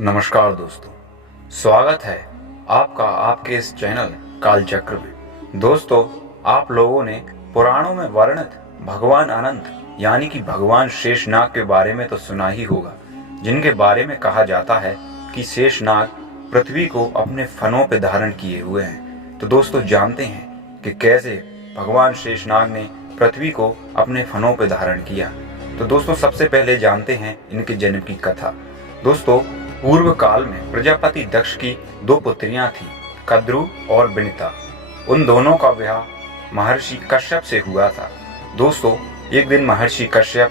नमस्कार दोस्तों, स्वागत है आपका आपके इस चैनल कालचक्र में। दोस्तों, आप लोगों ने पुराणों में वर्णित भगवान अनंत यानी कि भगवान शेषनाग के बारे में तो सुना ही होगा, जिनके बारे में कहा जाता है कि शेषनाग पृथ्वी को अपने फनों पर धारण किए हुए हैं। तो दोस्तों, जानते हैं कि कैसे भगवान शेषनाग ने पृथ्वी को अपने फनों पर धारण किया। तो दोस्तों, सबसे पहले जानते हैं इनके जन्म की कथा। दोस्तों, पूर्व काल में प्रजापति दक्ष की दो पुत्रियां थीं, कद्रु और विनिता। उन दोनों का विवाह महर्षि कश्यप से हुआ था। दोस्तों, एक दिन महर्षि कश्यप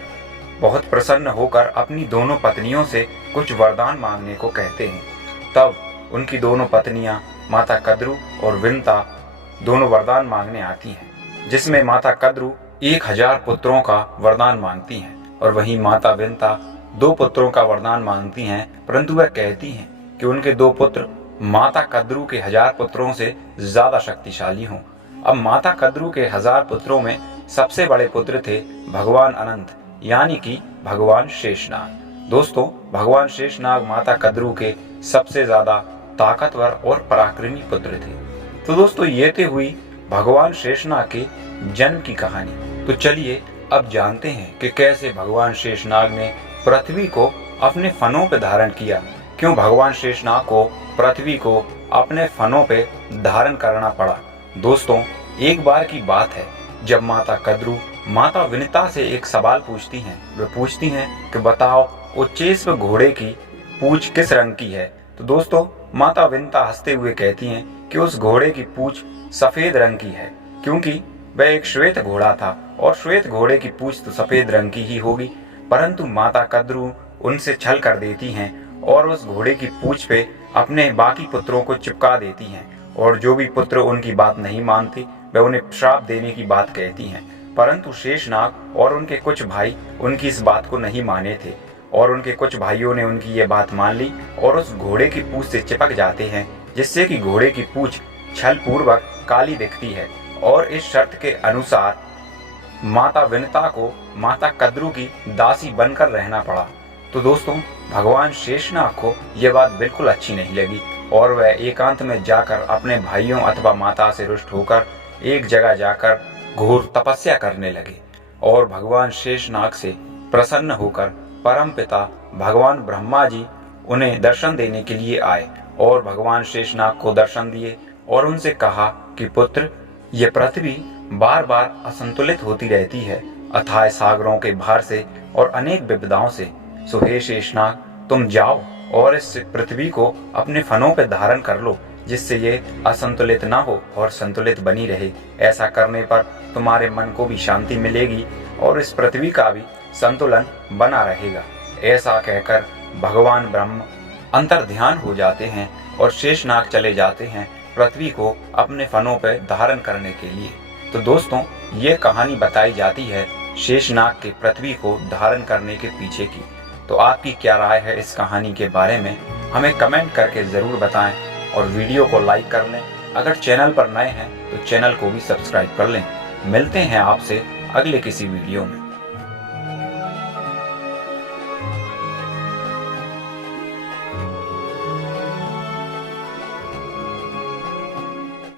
बहुत प्रसन्न होकर अपनी दोनों पत्नियों से कुछ वरदान मांगने को कहते हैं। तब उनकी दोनों पत्नियां माता कद्रु और विनिता दोनों वरदान मांगने आती हैं, जिसमें माता कद्रु 1000 पुत्रों का वरदान मांगती हैं और वहीं माता विनिता 2 पुत्रों का वरदान मांगती हैं। परंतु वह कहती हैं कि उनके 2 पुत्र माता कद्रु के 1000 पुत्रों से ज्यादा शक्तिशाली हों। अब माता कद्रु के 1000 पुत्रों में सबसे बड़े पुत्र थे भगवान अनंत यानी कि भगवान शेषनाग। दोस्तों, भगवान शेषनाग माता कद्रु के सबसे ज्यादा ताकतवर और पराक्रमी पुत्र थे। तो दोस्तों, ये थी हुई भगवान शेषनाग के जन्म की कहानी। तो चलिए अब जानते हैं कि कैसे भगवान शेषनाग ने पृथ्वी को अपने फनों पे धारण किया। क्यों भगवान शेषनाग को पृथ्वी को अपने फनों पे धारण करना पड़ा। दोस्तों, एक बार की बात है जब माता कद्रु माता विनिता से एक सवाल पूछती हैं। वे पूछती हैं कि बताओ, उच्चैश्रव घोड़े की पूंछ किस रंग की है। तो दोस्तों, माता विनिता हंसते हुए कहती हैं कि उस घोड़े की पूंछ सफेद रंग की है, क्योंकि वह एक श्वेत घोड़ा था और श्वेत घोड़े की पूंछ तो सफेद रंग की ही होगी। परंतु माता कद्रु उनसे छल कर देती हैं और उस घोड़े की पूंछ पे अपने बाकी पुत्रों को चिपका देती हैं, और जो भी पुत्र उनकी बात नहीं मानते वे उन्हें श्राप देने की बात कहती हैं। परंतु शेषनाग और उनके कुछ भाई उनकी इस बात को नहीं माने थे, और उनके कुछ भाइयों ने उनकी ये बात मान ली और उस घोड़े की पूंछ से चिपक जाते हैं, जिससे कि घोड़े की पूंछ छल पूर्वक काली दिखती है। और इस शर्त के अनुसार माता विनिता को माता कद्रु की दासी बनकर रहना पड़ा। तो दोस्तों, भगवान शेषनाग को यह बात बिल्कुल अच्छी नहीं लगी और वह एकांत में जाकर अपने भाइयों अथवा माता से रुष्ट होकर एक जगह जाकर घोर तपस्या करने लगे। और भगवान शेषनाग से प्रसन्न होकर परमपिता भगवान ब्रह्मा जी उन्हें दर्शन देने के लिए आए और भगवान शेषनाग को दर्शन दिए और उनसे कहा कि पुत्र, ये पृथ्वी बार बार असंतुलित होती रहती है अथाह सागरों के भार से और अनेक विपदाओं से। सो हे शेषनाग, तुम जाओ और इस पृथ्वी को अपने फनों पर धारण कर लो, जिससे ये असंतुलित ना हो और संतुलित बनी रहे। ऐसा करने पर तुम्हारे मन को भी शांति मिलेगी और इस पृथ्वी का भी संतुलन बना रहेगा। ऐसा कहकर भगवान ब्रह्म अंतर्ध्यान हो जाते हैं और शेषनाग चले जाते हैं पृथ्वी को अपने फनों पर धारण करने के लिए। तो दोस्तों, ये कहानी बताई जाती है शेषनाग के पृथ्वी को धारण करने के पीछे की। तो आपकी क्या राय है इस कहानी के बारे में, हमें कमेंट करके ज़रूर बताएं और वीडियो को लाइक कर लें। अगर चैनल पर नए हैं तो चैनल को भी सब्सक्राइब कर लें। मिलते हैं आपसे अगले किसी वीडियो में।